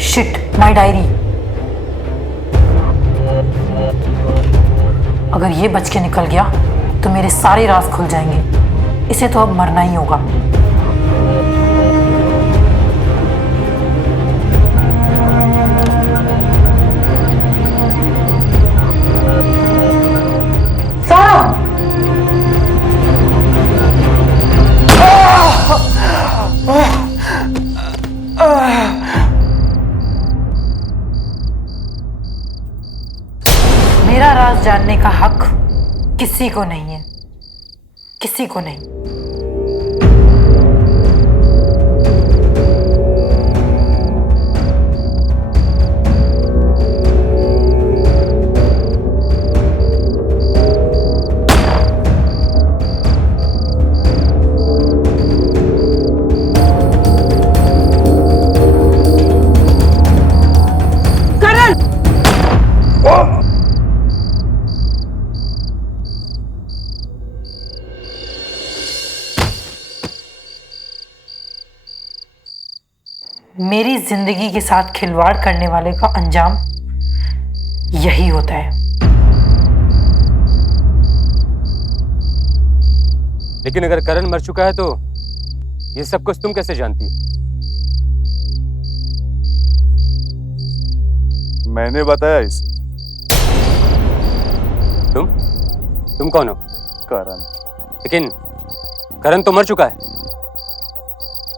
Shit, my diary. अगर ये बच के निकल गया तो मेरे सारे राज खुल जाएंगे। इसे तो अब मरना ही होगा। मेरा राज जानने का हक किसी को नहीं है, किसी को नहीं। मेरी जिंदगी के साथ खिलवाड़ करने वाले का अंजाम यही होता है। लेकिन अगर करण मर चुका है तो ये सब कुछ तुम कैसे जानती हो? मैंने बताया इसे। तुम कौन हो? करण। लेकिन करण तो मर चुका है।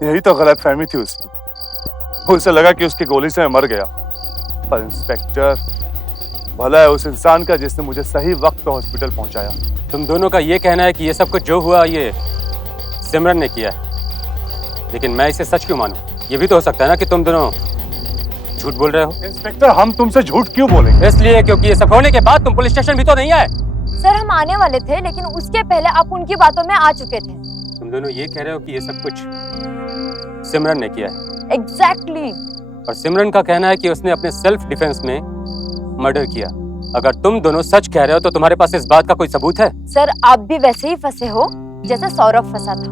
यही तो गलतफहमी थी उसकी। उसे लगा कि उसकी गोली से मैं मर गया। पर इंस्पेक्टर, भला है उस इंसान का जिसने मुझे सही वक्त पे हॉस्पिटल पहुंचाया। तुम दोनों का ये कहना है कि ये सब कुछ जो हुआ ये सिमरन ने किया है, लेकिन मैं इसे सच क्यों मानूं? ये भी तो हो सकता है ना कि तुम दोनों झूठ बोल रहे हो। इंस्पेक्टर, हम तुमसे झूठ क्यों बोलेंगे? इसलिए क्योंकि ये सब होने के बाद तुम पुलिस स्टेशन भी तो नहीं आए। सर, हम आने वाले थे, लेकिन उसके पहले आप उनकी बातों में आ चुके थे। तुम दोनों ये कह रहे हो कि ये सब कुछ सिमरन ने किया है। एग्जैक्टली। और सिमरन का कहना है कि उसने अपने सेल्फ डिफेंस में मर्डर किया। अगर तुम दोनों सच कह रहे हो तो तुम्हारे पास इस बात का कोई सबूत है? सर, आप भी वैसे ही फंसे हो जैसे सौरभ फंसा था।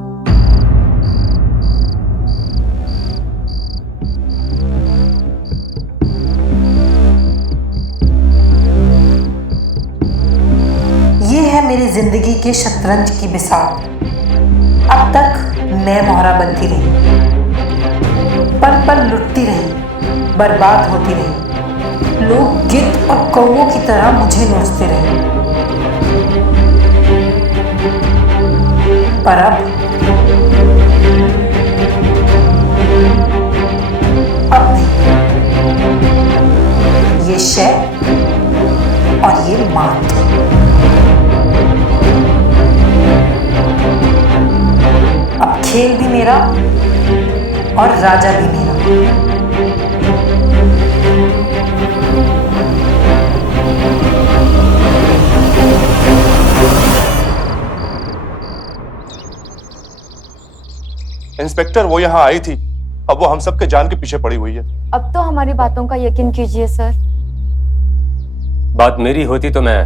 ये है मेरी जिंदगी के शतरंज की बिसात। अब तक मैं मोहरा बनती रही, पल पल लुटती रही, बर्बाद होती रही। लोग गिद्ध और कौवों की तरह मुझे नोचते रहे। पर अब नहीं। ये शय और ये मात। अब खेल भी मेरा और राजा भी मेरा। इंस्पेक्टर, वो यहाँ आई थी। अब वो हम सबके जान के पीछे पड़ी हुई है। अब तो हमारी बातों का यकीन कीजिए सर। बात मेरी होती तो मैं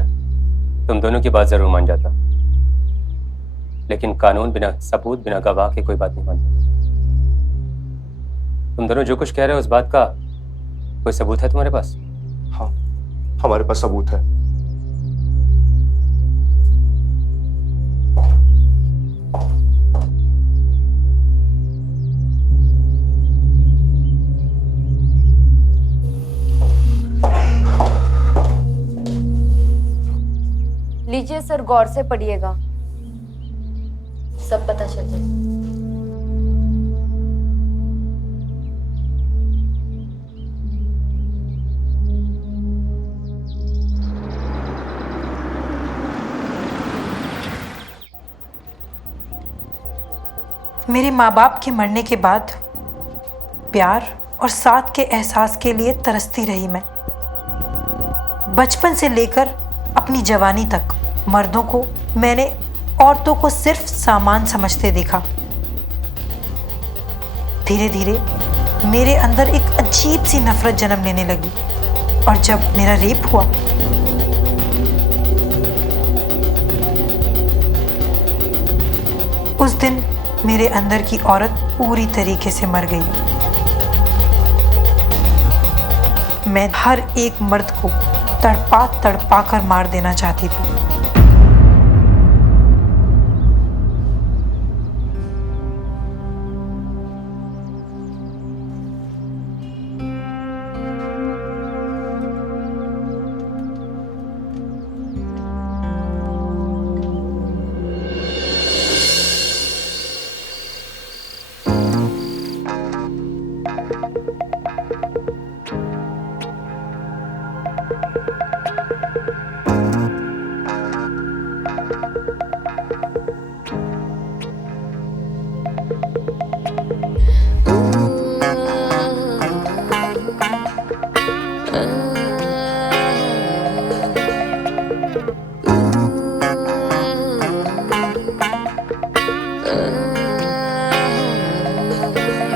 तुम दोनों की बात जरूर मान जाता, लेकिन कानून बिना सबूत, बिना गवाह के कोई बात नहीं मानता। तुम दोनों जो कुछ कह रहे हो उस बात का कोई सबूत है तुम्हारे पास? हाँ, हमारे पास सबूत है। लीजिए सर, गौर से पढ़िएगा, सब पता चल जाए। मेरे माँ बाप के मरने के बाद प्यार और साथ के एहसास के लिए तरसती रही मैं। बचपन से लेकर अपनी जवानी तक मर्दों को मैंने औरतों को सिर्फ सामान समझते देखा। धीरे धीरे मेरे अंदर एक अजीब सी नफरत जन्म लेने लगी और जब मेरा रेप हुआ उस दिन मेरे अंदर की औरत पूरी तरीके से मर गई। मैं हर एक मर्द को तड़पा तड़पा कर मार देना चाहती थी।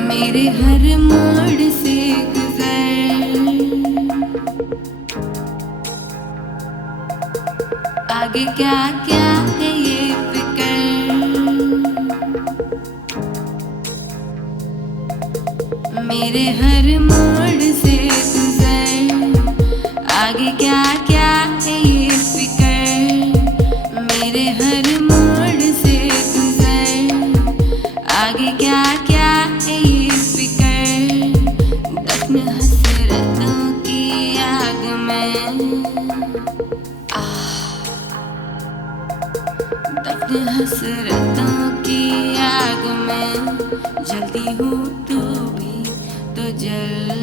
मेरे हर मोड़ से गुजर, आगे क्या क्या है ये फिक्र, मेरे हर मोड़ से गुजर, आगे क्या क्या है ये फिक्र, मेरे हर मोड़ से गुजर, आगे क्या क्या है ये फिक्र, दफन हसरतों की आग में, दफन हसरतों की आग में जलती हूँ तो भी तो जल।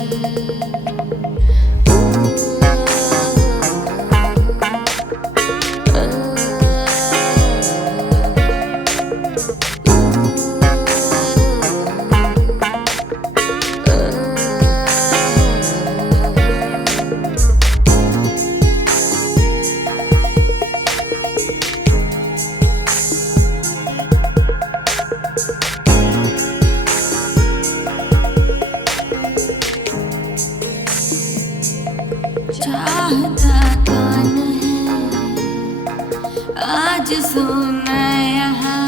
चाहता कौन है आज सोना यहाँ,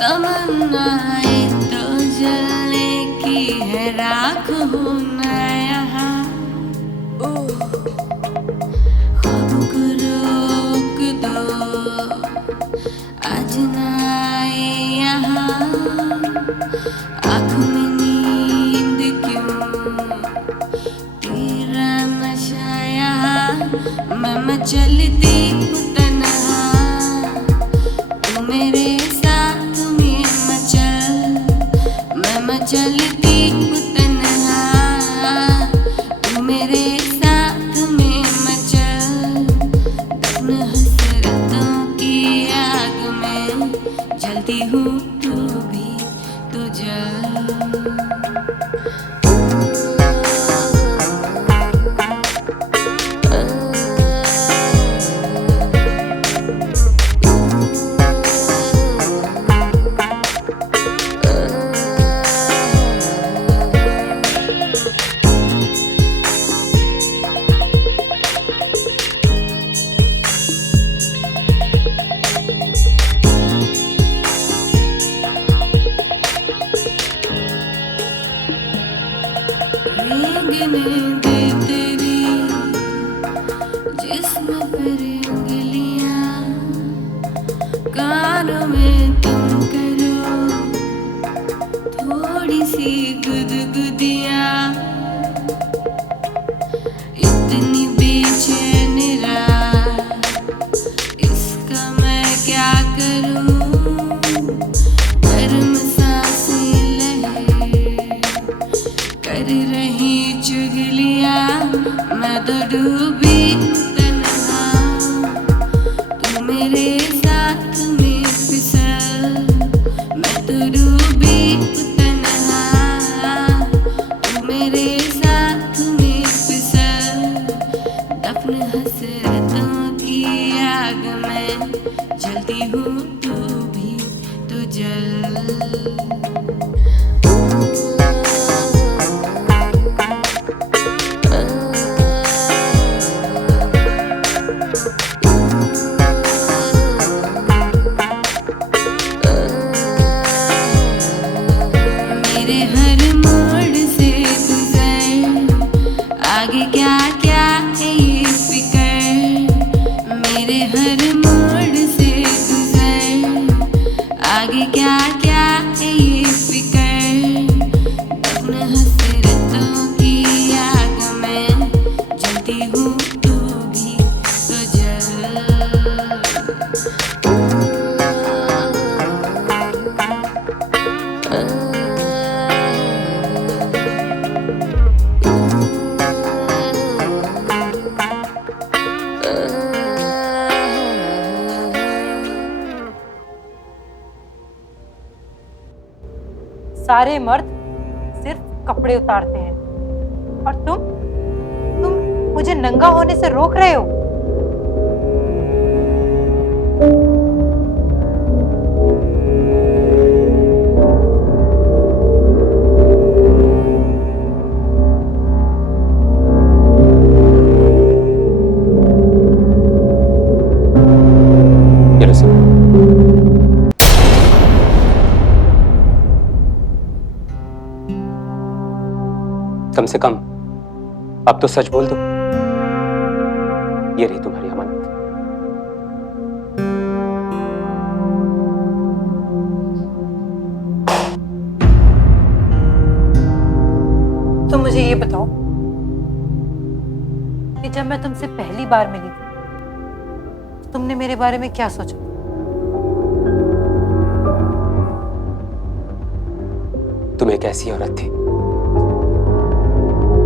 तमन्नाएं तो जलने की है, राख होना यहाँ, ख्वाब को रोक दो आज ना आए यहाँ, आँख में नींद क्यों तेरा नशा यहाँ, मैं चलती हूँ तन्हा, तू मेरे साथ में मचल, मैं चलती हूँ तन्हा, तू मेरे साथ में मचल, दफन हसरतों की आग में जलती हूँ तो भी तो जल। रहने दे तेरी जिस्म पर उंगलियां, कानों में तुम करो थोड़ी सी गुदगुदियां, इतनी बेचैन रात इसका मैं क्या करूं, गर्म सांसें लहे कर रही चुगलियां, मैं तो डूबी तन्हा तू मेरे साथ में फिसल, मैं तो डूबी तन्हा तू मेरे साथ में फिसल, दफन हसरतों की आग में जलती हूँ तू भी तो जल। मेरे हर मोड़ से गुजर, आगे क्या क्या है ये फिकर, मेरे हर मोड़ से गुजर, आगे क्या क्या है ये फिकर, दफन हसरतों की आग में जलती हूँ तू भी तो जल। सारे मर्द सिर्फ कपड़े उतारते हैं और तुम मुझे नंगा होने से रोक रहे हो। ये लो सिमरन। कम से कम अब तो सच बोल दो, ये रही तुम्हारी अमानत। तो मुझे ये बताओ कि जब मैं तुमसे पहली बार मिली थी तुमने मेरे बारे में क्या सोचा? तुम एक ऐसी औरत थी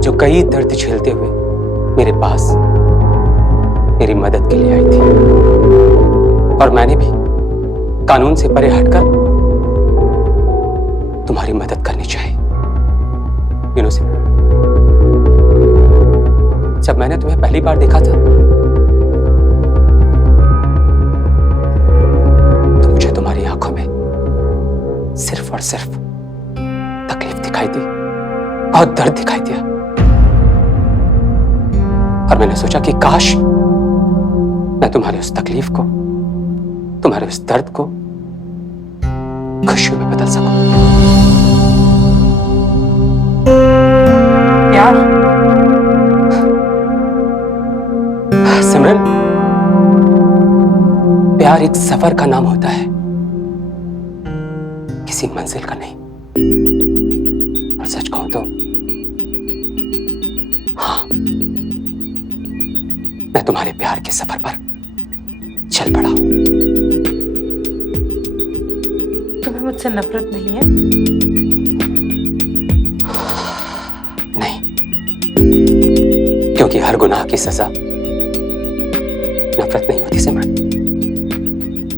जो कई दर्द झेलते हुए मेरे पास मेरी मदद के लिए आई थी, और मैंने भी कानून से परे हटकर तुम्हारी मदद करनी चाहिए। सिमरन, जब मैंने तुम्हें पहली बार देखा था तो मुझे तुम्हारी आंखों में सिर्फ और सिर्फ तकलीफ दिखाई दी, बहुत दर्द दिखाई दिया, और मैंने सोचा कि काश मैं तुम्हारी उस तकलीफ को, तुम्हारे उस दर्द को खुशियों में बदल सकूं। प्यार? सिमरन, प्यार एक सफर का नाम होता है, किसी मंजिल का नहीं। और सच कहूं तो हाँ, मैं तुम्हारे प्यार के सफर पर चल पड़ा हूं। तुम्हें मुझसे नफरत नहीं है? नहीं, क्योंकि हर गुनाह की सजा नफरत नहीं होती सिमरन।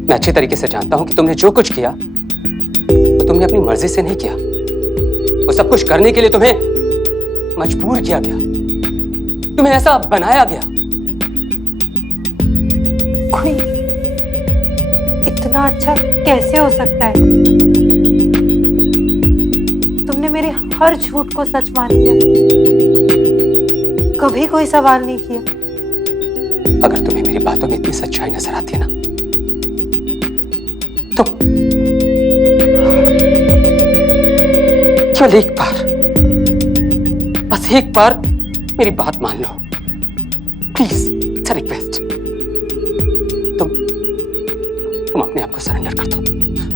मैं अच्छी तरीके से जानता हूं कि तुमने जो कुछ किया वो तुमने अपनी मर्जी से नहीं किया, वो सब कुछ करने के लिए तुम्हें मजबूर किया गया, तुम्हें ऐसा बनाया गया। कोई इतना अच्छा कैसे हो सकता है? तुमने मेरे हर झूठ को सच मान लिया, कभी कोई सवाल नहीं किया। अगर तुम्हें मेरी बातों में इतनी सच्चाई नजर आती है ना, तो केवल एक बार, बस एक बार मेरी बात मान लो प्लीज, इट्स अ रिक्वेस्ट। तुम अपने आप को सरेंडर कर दो।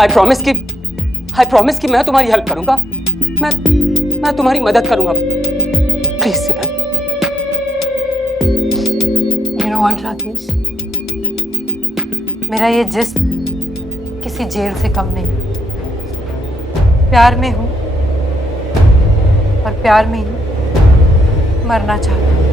आई प्रॉमिस कि मैं तुम्हारी हेल्प करूंगा, मैं तुम्हारी मदद करूंगा। Please Simran. You know what Rakesh, मेरा ये जिस्म किसी जेल से कम नहीं। प्यार में हूं और प्यार में ही मरना चाहता हूं।